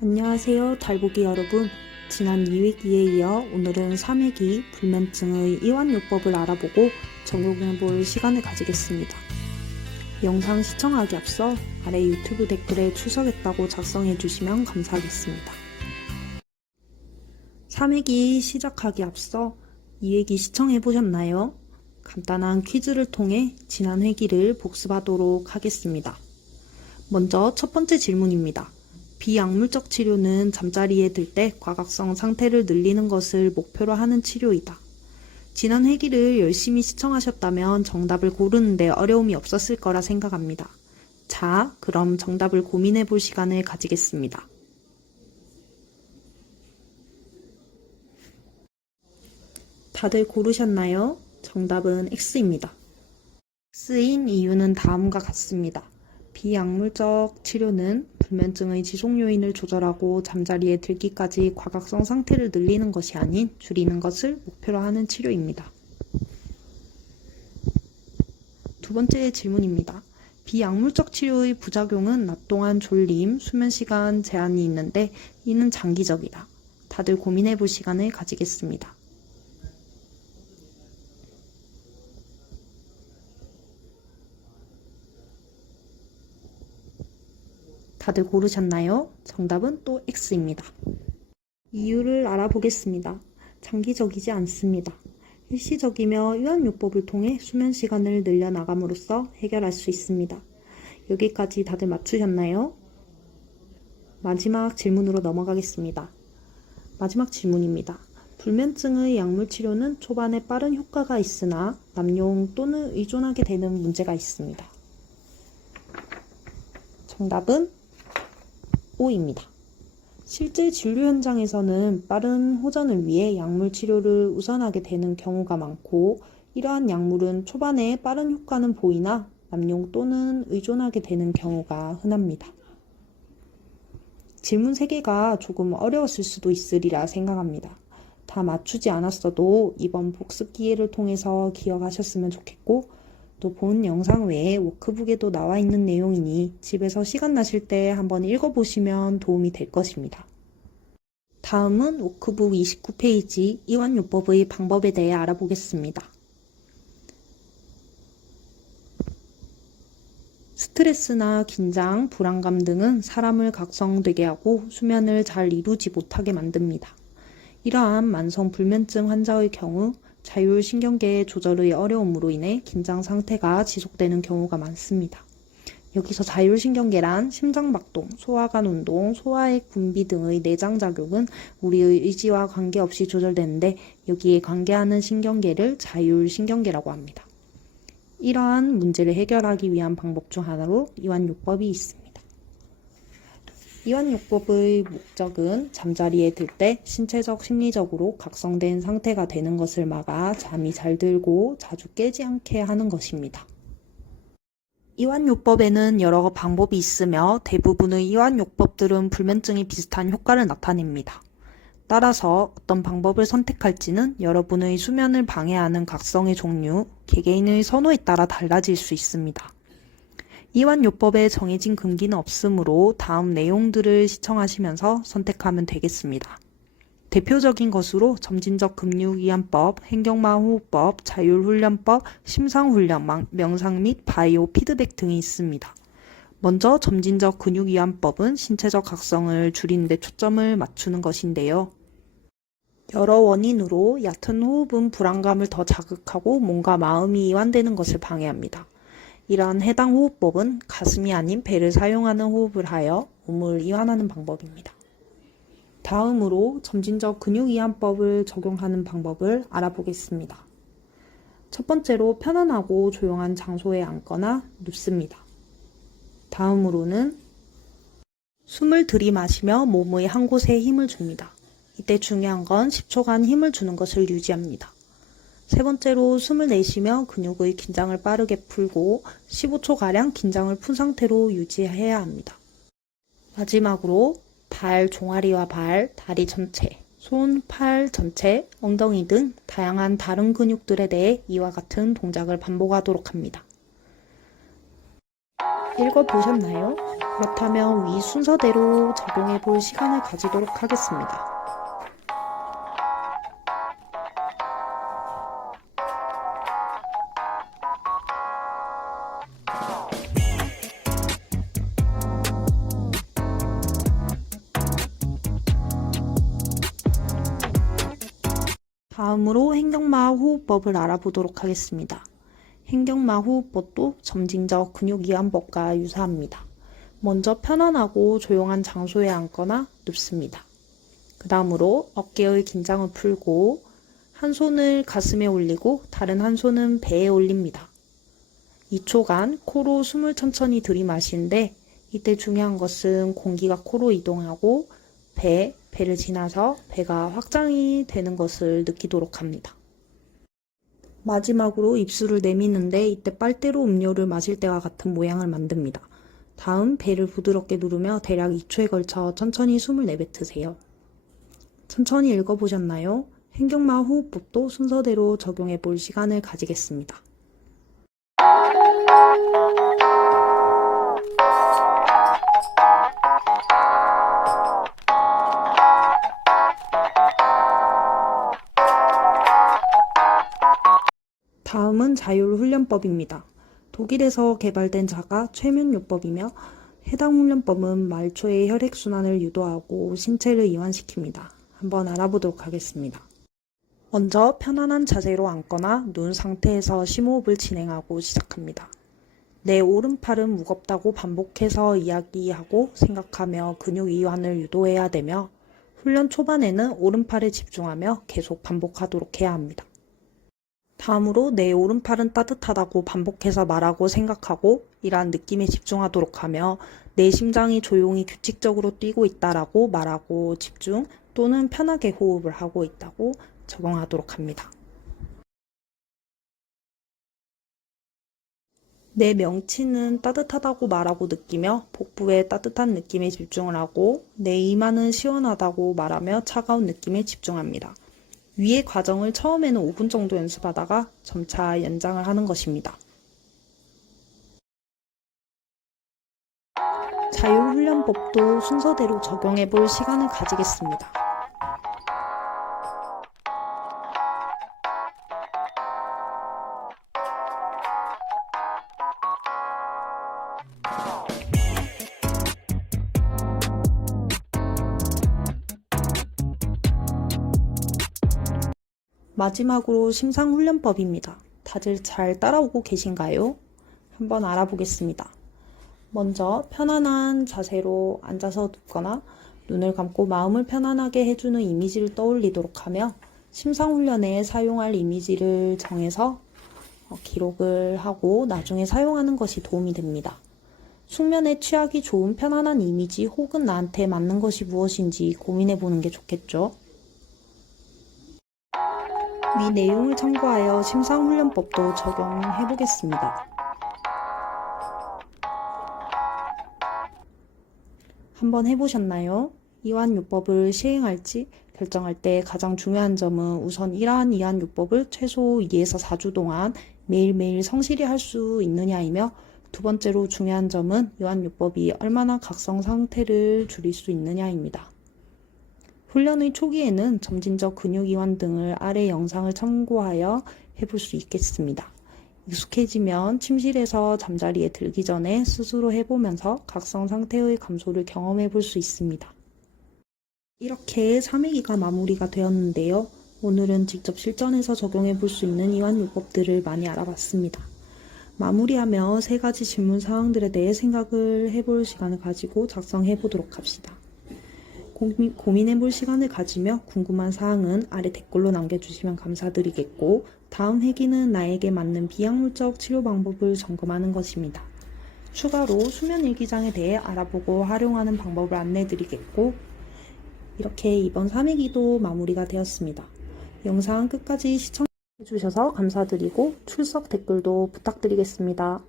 안녕하세요, 달보기 여러분. 지난 2회기에 이어 오늘은 3회기 불면증의 이완요법을 알아보고 적용해볼 시간을 가지겠습니다. 영상 시청하기 앞서 아래 유튜브 댓글에 출석했다고 작성해주시면 감사하겠습니다. 3회기 시작하기 앞서 2회기 시청해보셨나요? 간단한 퀴즈를 통해 지난 회기를 복습하도록 하겠습니다. 먼저 첫 번째 질문입니다. 비약물적 치료는 잠자리에 들 때 과각성 상태를 늘리는 것을 목표로 하는 치료이다. 지난 회기를 열심히 시청하셨다면 정답을 고르는데 어려움이 없었을 거라 생각합니다. 자, 그럼 정답을 고민해 볼 시간을 가지겠습니다. 다들 고르셨나요? 정답은 X입니다. X인 이유는 다음과 같습니다. 비약물적 치료는 불면증의 지속 요인을 조절하고 잠자리에 들기까지 과각성 상태를 늘리는 것이 아닌 줄이는 것을 목표로 하는 치료입니다. 두 번째 질문입니다. 비약물적 치료의 부작용은 낮 동안 졸림, 수면 시간 제한이 있는데 이는 장기적이다. 다들 고민해 볼 시간을 가지겠습니다. 다들 고르셨나요? 정답은 또 X입니다. 이유를 알아보겠습니다. 장기적이지 않습니다. 일시적이며 이완요법을 통해 수면 시간을 늘려나감으로써 해결할 수 있습니다. 여기까지 다들 맞추셨나요? 마지막 질문으로 넘어가겠습니다. 마지막 질문입니다. 불면증의 약물 치료는 초반에 빠른 효과가 있으나 남용 또는 의존하게 되는 문제가 있습니다. 정답은 O입니다. 실제 진료 현장에서는 빠른 호전을 위해 약물 치료를 우선하게 되는 경우가 많고, 이러한 약물은 초반에 빠른 효과는 보이나 남용 또는 의존하게 되는 경우가 흔합니다. 질문 3개가 조금 어려웠을 수도 있으리라 생각합니다. 다 맞추지 않았어도 이번 복습 기회를 통해서 기억하셨으면 좋겠고, 또 본 영상 외에 워크북에도 나와 있는 내용이니 집에서 시간 나실 때 한번 읽어보시면 도움이 될 것입니다. 다음은 워크북 29페이지 이완요법의 방법에 대해 알아보겠습니다. 스트레스나 긴장, 불안감 등은 사람을 각성되게 하고 수면을 잘 이루지 못하게 만듭니다. 이러한 만성 불면증 환자의 경우 자율신경계 조절의 어려움으로 인해 긴장 상태가 지속되는 경우가 많습니다. 여기서 자율신경계란 심장박동, 소화관 운동, 소화액 분비 등의 내장작용은 우리의 의지와 관계없이 조절되는데 여기에 관계하는 신경계를 자율신경계라고 합니다. 이러한 문제를 해결하기 위한 방법 중 하나로 이완요법이 있습니다. 이완요법의 목적은 잠자리에 들 때 신체적, 심리적으로 각성된 상태가 되는 것을 막아 잠이 잘 들고 자주 깨지 않게 하는 것입니다. 이완요법에는 여러 방법이 있으며 대부분의 이완요법들은 불면증이 비슷한 효과를 나타냅니다. 따라서 어떤 방법을 선택할지는 여러분의 수면을 방해하는 각성의 종류, 개개인의 선호에 따라 달라질 수 있습니다. 이완요법에 정해진 금기는 없으므로 다음 내용들을 시청하시면서 선택하면 되겠습니다. 대표적인 것으로 점진적 근육이완법, 행경마호흡법, 자율훈련법, 심상훈련, 명상 및 바이오 피드백 등이 있습니다. 먼저 점진적 근육이완법은 신체적 각성을 줄이는 데 초점을 맞추는 것인데요. 여러 원인으로 얕은 호흡은 불안감을 더 자극하고 몸과 마음이 이완되는 것을 방해합니다. 이러한 해당 호흡법은 가슴이 아닌 배를 사용하는 호흡을 하여 몸을 이완하는 방법입니다. 다음으로 점진적 근육이완법을 적용하는 방법을 알아보겠습니다. 첫 번째로 편안하고 조용한 장소에 앉거나 눕습니다. 다음으로는 숨을 들이마시며 몸의 한 곳에 힘을 줍니다. 이때 중요한 건 10초간 힘을 주는 것을 유지합니다. 세 번째로 숨을 내쉬며 근육의 긴장을 빠르게 풀고 15초가량 긴장을 푼 상태로 유지해야 합니다. 마지막으로 발, 종아리와 발, 다리 전체, 손, 팔 전체, 엉덩이 등 다양한 다른 근육들에 대해 이와 같은 동작을 반복하도록 합니다. 읽어보셨나요? 그렇다면 위 순서대로 적용해 볼 시간을 가지도록 하겠습니다. 다음으로 행경마 호흡법을 알아보도록 하겠습니다. 행경마 호흡법도 점진적 근육이완법과 유사합니다. 먼저 편안하고 조용한 장소에 앉거나 눕습니다. 그 다음으로 어깨의 긴장을 풀고 한 손을 가슴에 올리고 다른 한 손은 배에 올립니다. 2초간 코로 숨을 천천히 들이마시는데 이때 중요한 것은 공기가 코로 이동하고 배를 지나서 배가 확장이 되는 것을 느끼도록 합니다. 마지막으로 입술을 내미는데 이때 빨대로 음료를 마실 때와 같은 모양을 만듭니다. 다음 배를 부드럽게 누르며 대략 2초에 걸쳐 천천히 숨을 내뱉으세요. 천천히 읽어보셨나요? 행경마 호흡법도 순서대로 적용해 볼 시간을 가지겠습니다. 다음은 자율훈련법입니다. 독일에서 개발된 자가 최면요법이며 해당 훈련법은 말초의 혈액순환을 유도하고 신체를 이완시킵니다. 한번 알아보도록 하겠습니다. 먼저 편안한 자세로 앉거나 누운 상태에서 심호흡을 진행하고 시작합니다. 내 오른팔은 무겁다고 반복해서 이야기하고 생각하며 근육 이완을 유도해야 되며 훈련 초반에는 오른팔에 집중하며 계속 반복하도록 해야 합니다. 다음으로 내 오른팔은 따뜻하다고 반복해서 말하고 생각하고 이러한 느낌에 집중하도록 하며 내 심장이 조용히 규칙적으로 뛰고 있다라고 말하고 집중 또는 편하게 호흡을 하고 있다고 적용하도록 합니다. 내 명치는 따뜻하다고 말하고 느끼며 복부의 따뜻한 느낌에 집중을 하고 내 이마는 시원하다고 말하며 차가운 느낌에 집중합니다. 위의 과정을 처음에는 5분 정도 연습하다가 점차 연장을 하는 것입니다. 자율훈련법도 순서대로 적용해 볼 시간을 가지겠습니다. 마지막으로 심상훈련법입니다. 다들 잘 따라오고 계신가요? 한번 알아보겠습니다. 먼저 편안한 자세로 앉아서 눕거나 눈을 감고 마음을 편안하게 해주는 이미지를 떠올리도록 하며 심상훈련에 사용할 이미지를 정해서 기록을 하고 나중에 사용하는 것이 도움이 됩니다. 숙면에 취하기 좋은 편안한 이미지 혹은 나한테 맞는 것이 무엇인지 고민해 보는 게 좋겠죠. 위 내용을 참고하여 심상훈련법도 적용해 보겠습니다. 한번 해보셨나요? 이완요법을 시행할지 결정할 때 가장 중요한 점은 우선 이러한 이완요법을 최소 2에서 4주 동안 매일매일 성실히 할 수 있느냐이며 두 번째로 중요한 점은 이완요법이 얼마나 각성 상태를 줄일 수 있느냐입니다. 훈련의 초기에는 점진적 근육 이완 등을 아래 영상을 참고하여 해볼 수 있겠습니다. 익숙해지면 침실에서 잠자리에 들기 전에 스스로 해보면서 각성 상태의 감소를 경험해 볼 수 있습니다. 이렇게 3회기가 마무리가 되었는데요. 오늘은 직접 실전에서 적용해 볼 수 있는 이완요법들을 많이 알아봤습니다. 마무리하며 3가지 질문 사항들에 대해 생각을 해볼 시간을 가지고 작성해 보도록 합시다. 고민해볼 시간을 가지며 궁금한 사항은 아래 댓글로 남겨주시면 감사드리겠고 다음 회기는 나에게 맞는 비약물적 치료 방법을 점검하는 것입니다. 추가로 수면일기장에 대해 알아보고 활용하는 방법을 안내해드리겠고 이렇게 이번 3회기도 마무리가 되었습니다. 영상 끝까지 시청해주셔서 감사드리고 출석 댓글도 부탁드리겠습니다.